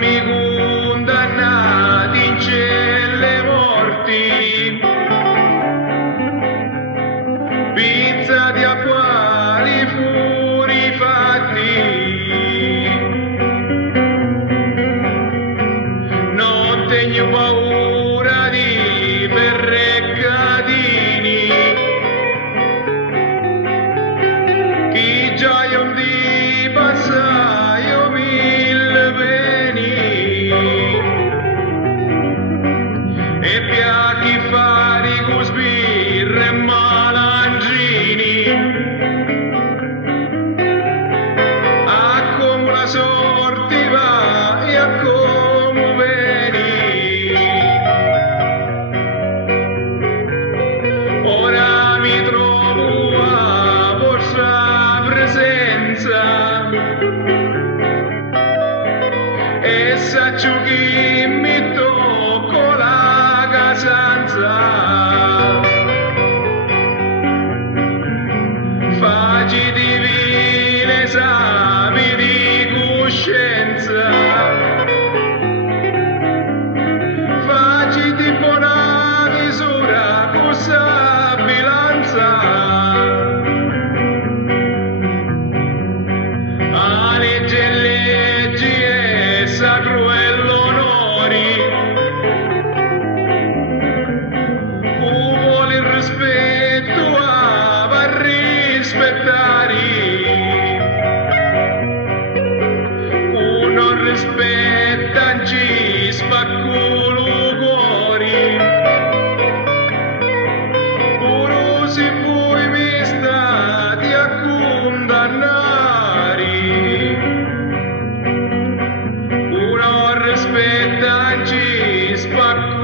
mi condannati in celle morti, pizzati a quali furi fatti. Non tengo paura di perreccatini, chi gioia un di passaio mille beni, e piacchi fari con sbirre e malangini, a come la sorti va e a come veni. Ora mi trovo a vostra presenza e saccio chi mi tocco la casanza. Facci divine esami di coscienza, facci di buona misura questa bilanza. A legge e leggi è sacro e l'onori, chi vuole il rispetto va rispettare, chi non rispetta non ci spacculo cuori, pure se voi mi state a condannare, chi non rispetta non ci spacculo